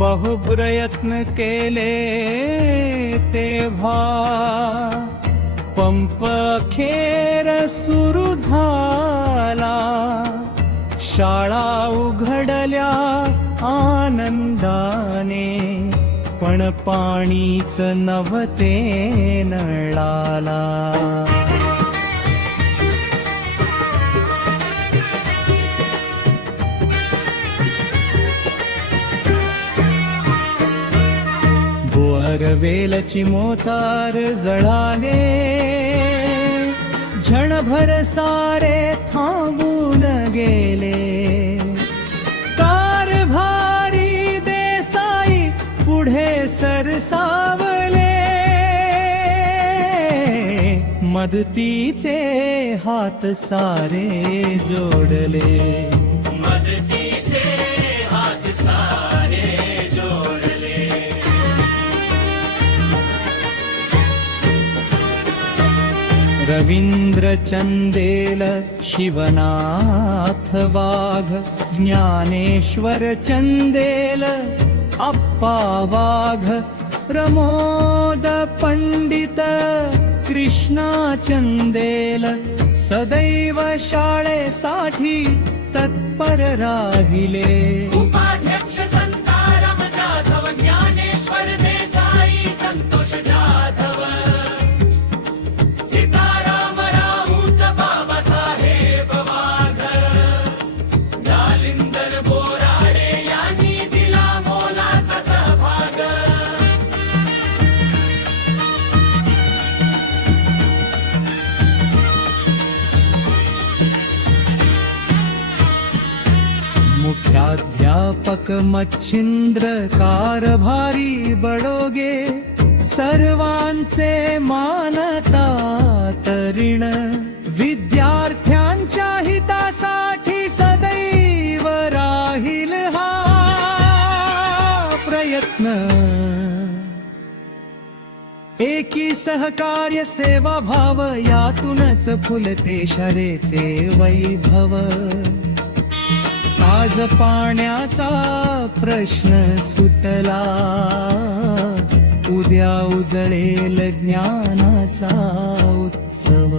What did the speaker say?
बहु प्रयत्न केले तेव्हा पंप अखेर सुरू झाला. शाळा उघडल्या आनंदाने, पण पाणीच नव्हते नळाला. बोअरवेलची मोटार जळाले, क्षणभर सारे थांबून गेले. कारभारी देसाई पुढे सरसावले, मदतीचे हात सारे जोडले. मदतीचे हात सारे जोडले. रवींद्र चंदेल, शिवनाथ वाघ, ज्ञानेश्वर चंदेल, अप्पा वाघ, प्रमोद पंडित, कृष्णा चंदेल सदैव शाळेसाठी तत्पर राहिले. उपाध्यक्ष संताराम जाधव, ज्ञानेश्वर देसाई, संतोष जाधव, सीताराम राऊत, बाबासाहेब वाघ, जालिंदर बोराडे यांनी दिला मोलाचा सहभाग. मुख्याध्यापक मच्छिंद्र, कारभारी बडोगे, सर्वांचे मानता तरीण. विद्यार्थ्यांच्या हितासाठी सदैव राहील हा प्रयत्न. एकी सहकार्य सेवा भाव, यातूनच फुलते शाळेचे वैभव. आज पाण्याचा प्रश्न सुटला, उद्या उजळेल ज्ञानाचा उत्सव.